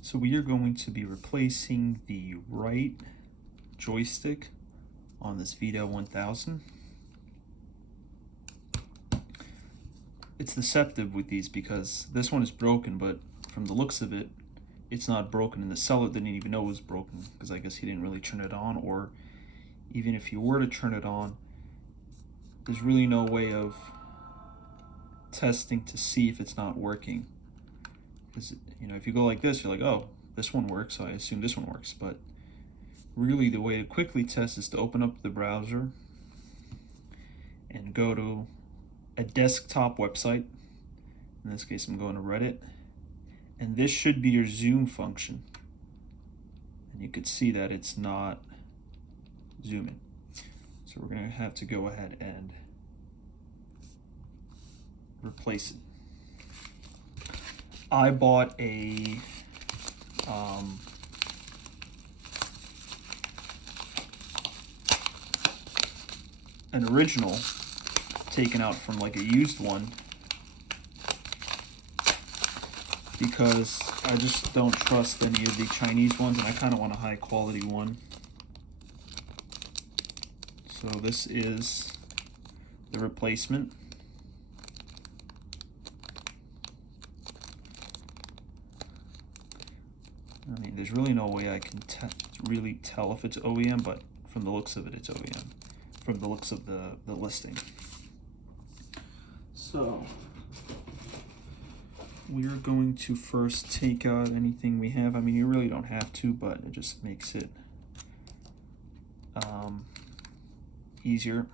So we are going to be replacing the right joystick on this Vita 1000. It's deceptive with these because this one is broken, but from the looks of it, it's not broken, and the seller didn't even know it was broken because I guess he didn't really turn it on, or even if you were to turn it on, there's really no way of testing to see if it's not working. Because, you know, if you go like this, you're like, oh, this one works, so I assume this one works. But really the way to quickly test is to open up the browser and go to a desktop website. In this case, I'm going to Reddit. And this should be your zoom function. And you could see that it's not zooming. So we're going to have to go ahead and replace it. I bought an original taken out from like a used one because I just don't trust any of the Chinese ones, and I kind of want a high quality one. So this is the replacement. I mean, there's really no way I can really tell if it's OEM, but from the looks of it, it's OEM. From the looks of the listing. So we are going to first take out anything we have. I mean, you really don't have to, but it just makes it easier.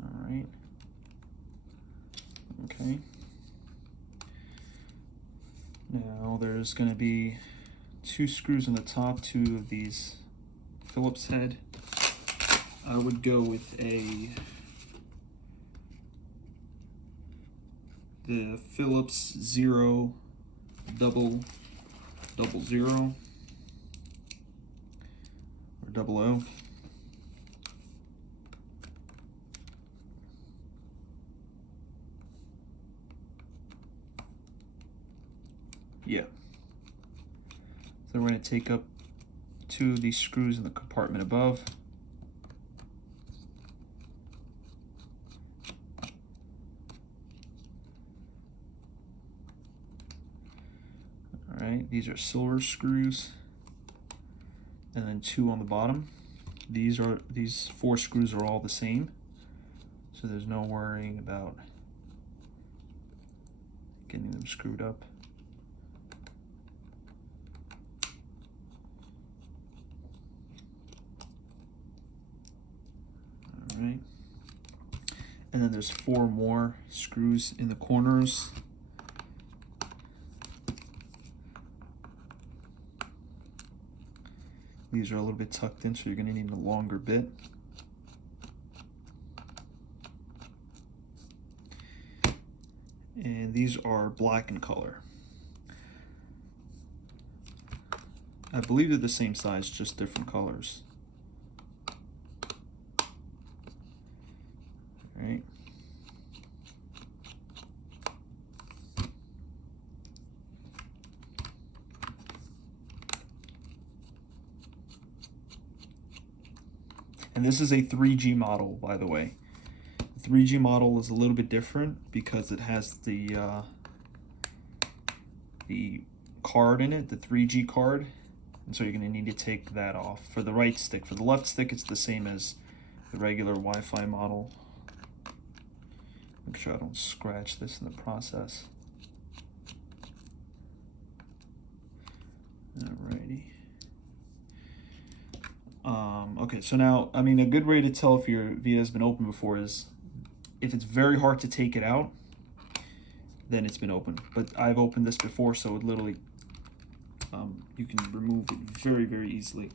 All right. Okay. Now there's going to be 2 screws on the top, 2 of these Phillips head. I would go with the Phillips 0 double 0 or 00. Yeah. So we're going to take up 2 of these screws in the compartment above. All right, these are silver screws, and then 2 on the bottom. These 4 screws are all the same, so there's no worrying about getting them screwed up. All right, and then there's 4 more screws in the corners. These are a little bit tucked in, so you're going to need a longer bit. And these are black in color. I believe they're the same size, just different colors. All right. And this is a 3G model, by the way. The 3G model is a little bit different because it has the card in it, the 3G card. And so you're going to need to take that off for the right stick. For the left stick, it's the same as the regular Wi-Fi model. Make sure I don't scratch this in the process. Alrighty. Okay, so now, I mean, a good way to tell if your Vita has been opened before is if it's very hard to take it out, then it's been opened. But I've opened this before, so it literally, you can remove it very, very easily.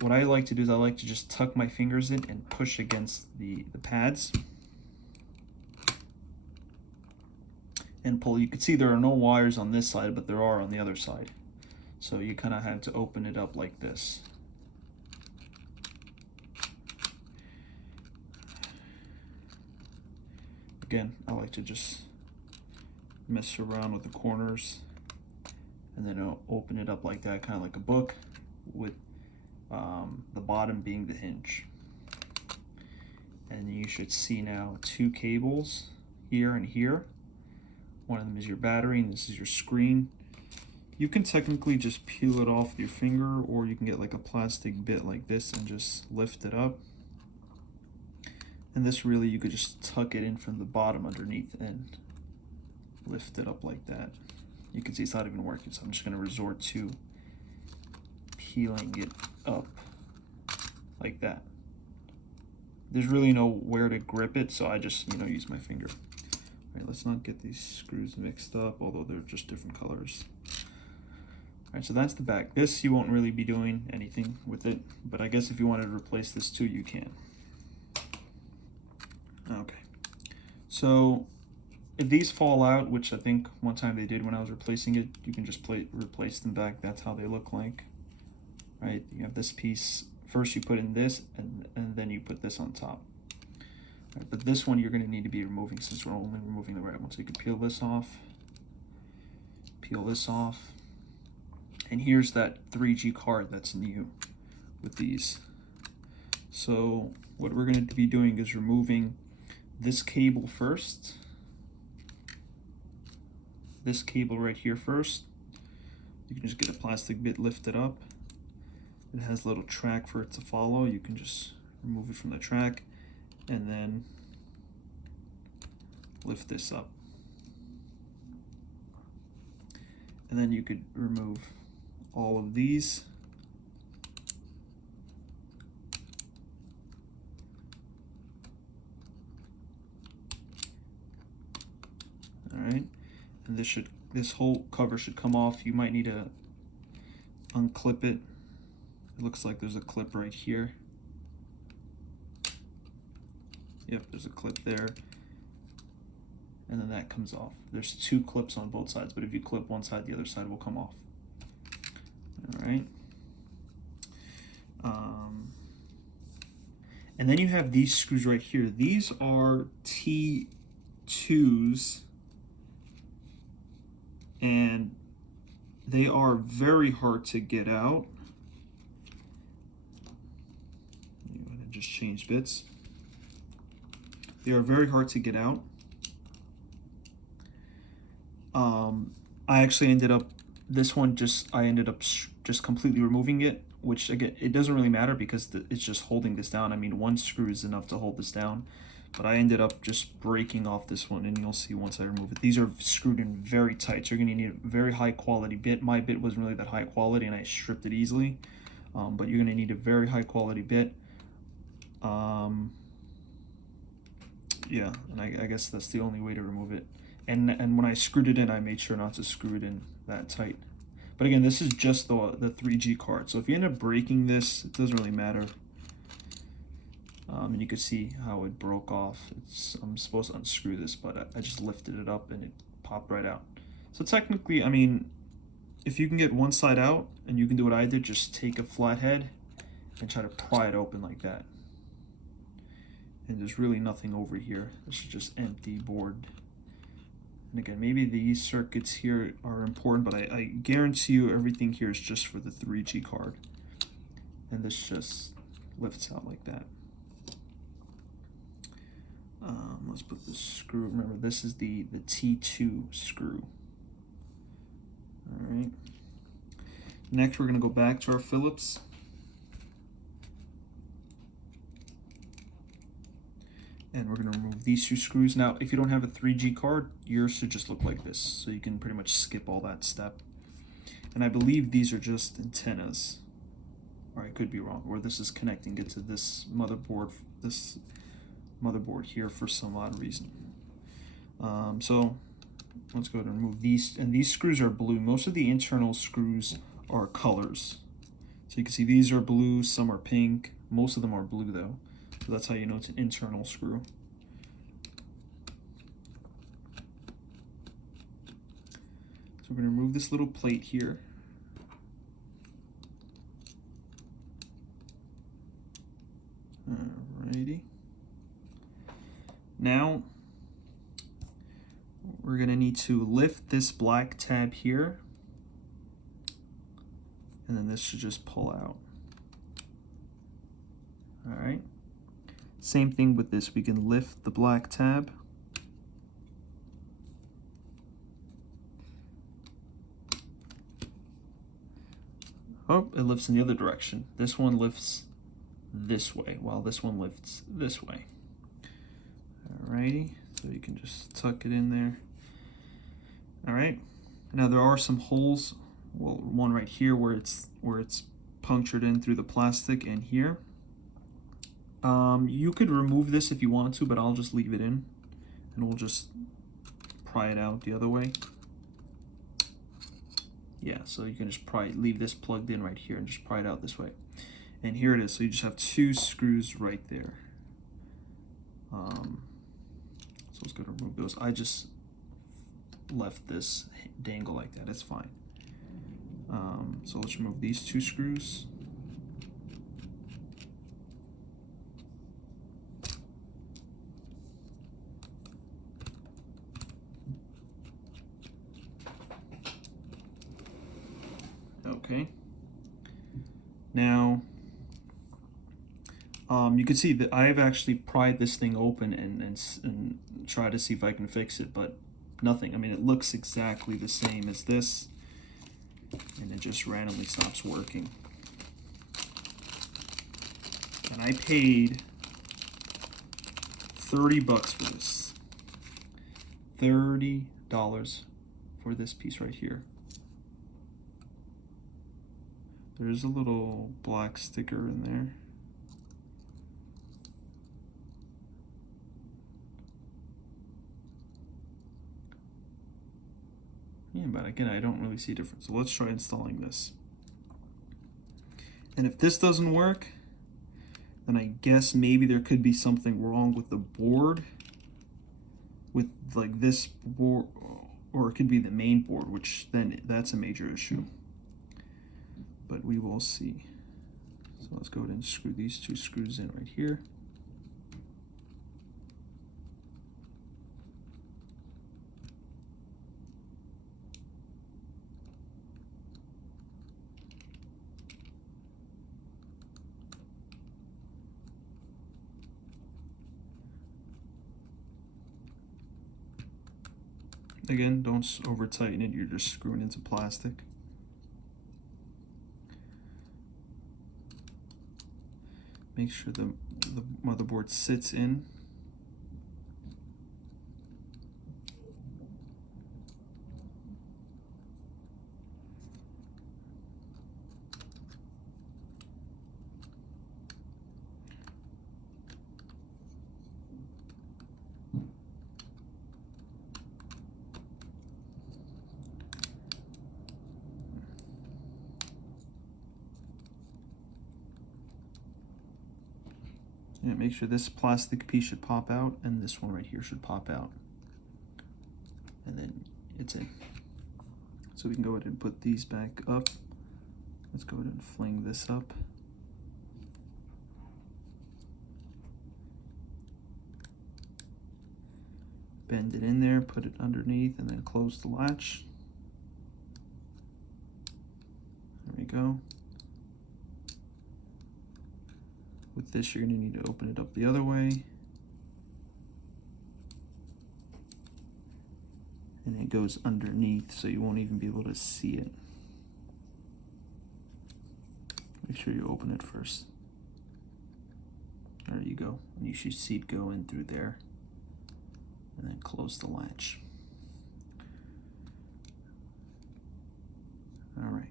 What I like to do is I like to just tuck my fingers in and push against the pads. And pull. You can see there are no wires on this side, but there are on the other side. So you kind of have to open it up like this. Again, I like to just mess around with the corners, and then I'll open it up like that, kind of like a book, with the bottom being the hinge. And you should see now two cables here and here. One of them is your battery and this is your screen. You can technically just peel it off with your finger, or you can get like a plastic bit like this and just lift it up. And this really, you could just tuck it in from the bottom underneath and lift it up like that. You can see it's not even working, so I'm just going to resort to peeling it up like that. There's really nowhere to grip it, so I just, use my finger. All right, let's not get these screws mixed up, although they're just different colors. All right, so that's the back. This, you won't really be doing anything with it, but I guess if you wanted to replace this too, you can. Okay, so if these fall out, which I think one time they did when I was replacing it, you can just replace them back. That's how they look like, right? You have this piece. First you put in this, and then you put this on top. Right, but this one you're going to need to be removing, since we're only removing the right one. So you can peel this off, and here's that 3G card that's new with these. So what we're going to be doing is removing this cable first, this cable right here first. You can just get a plastic bit, lift it up. It has a little track for it to follow. You can just remove it from the track and then lift this up. And then you could remove all of these. All right, and this whole cover should come off. You might need to unclip it. It looks like there's a clip right here. Yep, there's a clip there. And then that comes off. There's two clips on both sides, but if you clip one side, the other side will come off. All right. And then you have these screws right here. These are T2s, and they are very hard to get out. I'm gonna just change bits. They are very hard to get out. I actually ended up, I ended up just completely removing it, which again, it doesn't really matter because it's just holding this down. I mean, one screw is enough to hold this down, but I ended up just breaking off this one, and you'll see once I remove it. These are screwed in very tight, so you're gonna need a very high quality bit. My bit wasn't really that high quality and I stripped it easily, but you're gonna need a very high quality bit. Yeah, and I guess that's the only way to remove it. And when I screwed it in, I made sure not to screw it in that tight. But again, this is just the 3G card. So if you end up breaking this, it doesn't really matter. And you can see how it broke off. I'm supposed to unscrew this, but I just lifted it up and it popped right out. So technically, I mean, if you can get one side out and you can do what I did, just take a flathead and try to pry it open like that. And there's really nothing over here. This is just empty board. And again, maybe these circuits here are important, but I guarantee you everything here is just for the 3G card. And this just lifts out like that. Let's put this screw. Remember, this is the T2 screw. All right. Next, we're going to go back to our Phillips. And we're going to remove these two screws. Now, if you don't have a 3G card, yours should just look like this. So you can pretty much skip all that step. And I believe these are just antennas. Or I could be wrong. Or this is connecting it to this motherboard here for some odd reason. So let's go ahead and remove these. And these screws are blue. Most of the internal screws are colors. So you can see these are blue, some are pink. Most of them are blue though. So that's how you know it's an internal screw. So we're going to remove this little plate here. Alrighty. Now we're going to need to lift this black tab here, and then this should just pull out. All right. Same thing with this. We can lift the black tab. Oh, it lifts in the other direction. This one lifts this way, while this one lifts this way. Alrighty, so you can just tuck it in there. All right. Now there are some holes. Well, one right here where it's punctured in through the plastic, and here. You could remove this if you want to, but I'll just leave it in, and we'll just pry it out the other way. Yeah, so you can just leave this plugged in right here and just pry it out this way. And here it is. So you just have 2 screws right there. So let's go to remove those. I just left this dangle like that. It's fine. So let's remove these 2 screws. Okay. Now, you can see that I've actually pried this thing open and try to see if I can fix it, but nothing. I mean, it looks exactly the same as this, and it just randomly stops working. And I paid $30 for this. $30 for this piece right here. There's a little black sticker in there. Yeah, but again, I don't really see a difference. So let's try installing this. And if this doesn't work, then I guess maybe there could be something wrong with the board, with like this board, or it could be the main board, which then that's a major issue. But we will see. So let's go ahead and screw these 2 screws in right here. Again, don't over tighten it, you're just screwing into plastic. Make sure the motherboard sits in. Yeah, make sure this plastic piece should pop out, and this one right here should pop out. And then it's in. So we can go ahead and put these back up. Let's go ahead and fling this up. Bend it in there, put it underneath, and then close the latch. There we go. With this, you're going to need to open it up the other way. And it goes underneath, so you won't even be able to see it. Make sure you open it first. There you go. And you should see it go in through there. And then close the latch. All right.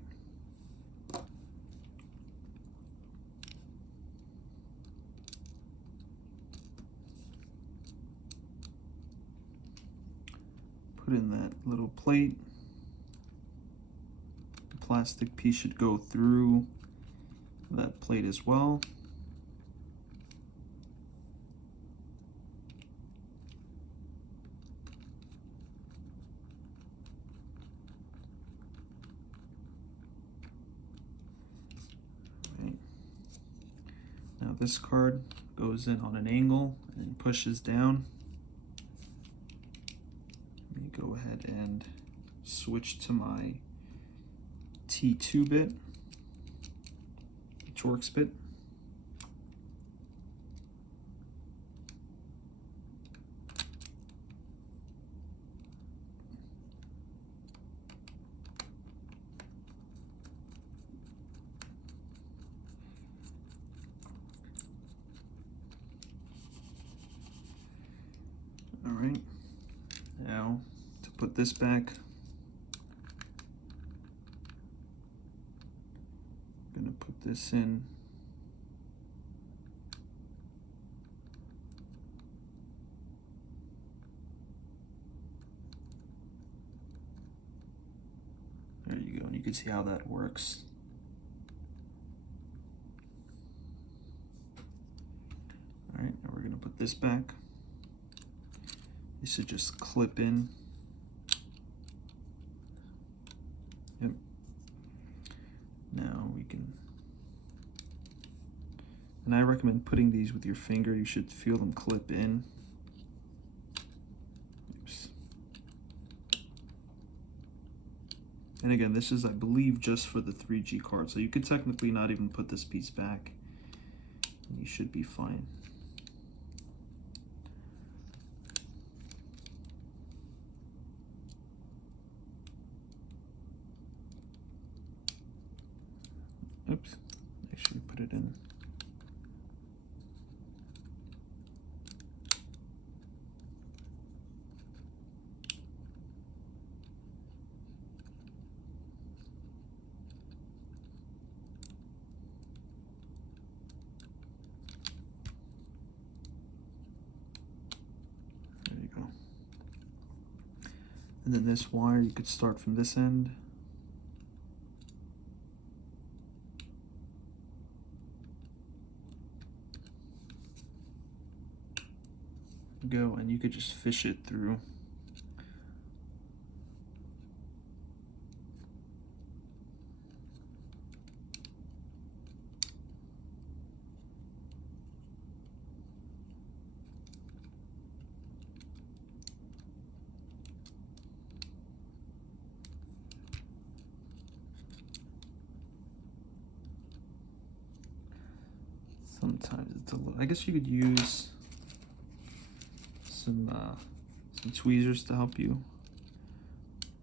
Put in that little plate. The plastic piece should go through that plate as well. Right. Now this card goes in on an angle and pushes down. Go ahead and switch to my T2 bit, Torx bit. All right, now to put this back, I'm gonna put this in. There you go, and you can see how that works. All right, now we're gonna put this back. This should just clip in. Yep. Now we can, and I recommend putting these with your finger. You should feel them clip in. Oops. And again, this is, I believe, just for the 3G card. So you could technically not even put this piece back, and you should be fine. Oops, make sure you put it in. There you go. And then this wire, you could start from this end. Go, and you could just fish it through. Sometimes it's a little, I guess you could use some tweezers to help you,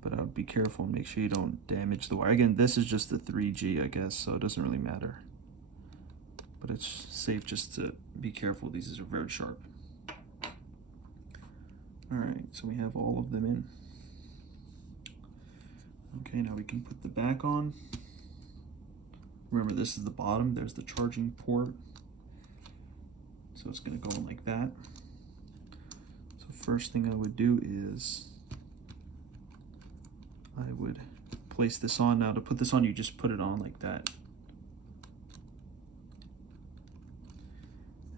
but I would be careful and make sure you don't damage the wire. Again, this is just the 3G, I guess, so it doesn't really matter, but it's safe just to be careful. These are very sharp. All right, so we have all of them in. Okay, now we can put the back on. Remember, this is the bottom. There's the charging port, so it's going to go in like that. First thing I would do is I would place this on. Now to put this on, you just put it on like that.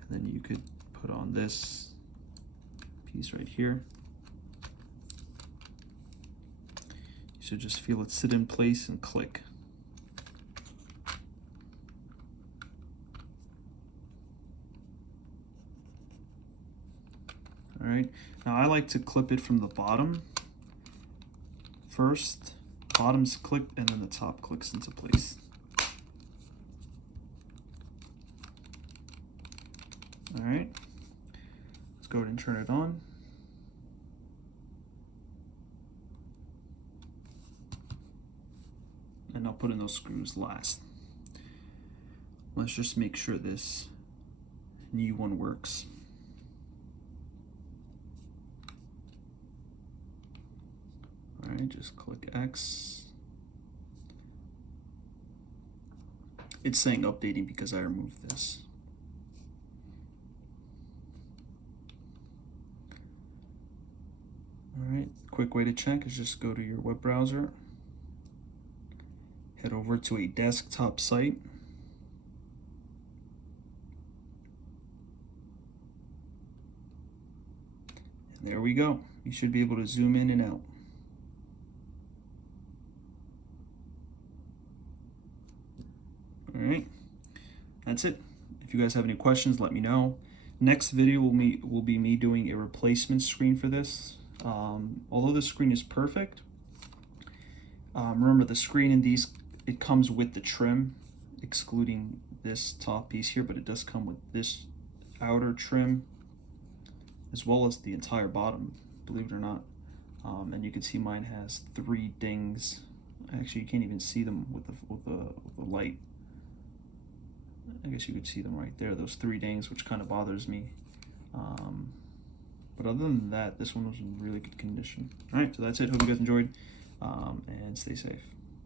And then you could put on this piece right here. You should just feel it sit in place and click. All right, now I like to clip it from the bottom first. Bottom's clipped and then the top clicks into place. All right, let's go ahead and turn it on. And I'll put in those screws last. Let's just make sure this new one works. All right, just click X. It's saying updating because I removed this. All right, quick way to check is just go to your web browser, head over to a desktop site, and there we go. You should be able to zoom in and out. All right, that's it. If you guys have any questions, let me know. Next video will be me doing a replacement screen for this. Although the screen is perfect, remember the screen in these, it comes with the trim, excluding this top piece here, but it does come with this outer trim as well as the entire bottom, believe it or not. And you can see mine has 3 dings. Actually, you can't even see them with the light. I guess you could see them right there, those 3 dings, which kind of bothers me. But other than that, this one was in really good condition. All right, so that's it. Hope you guys enjoyed, and stay safe.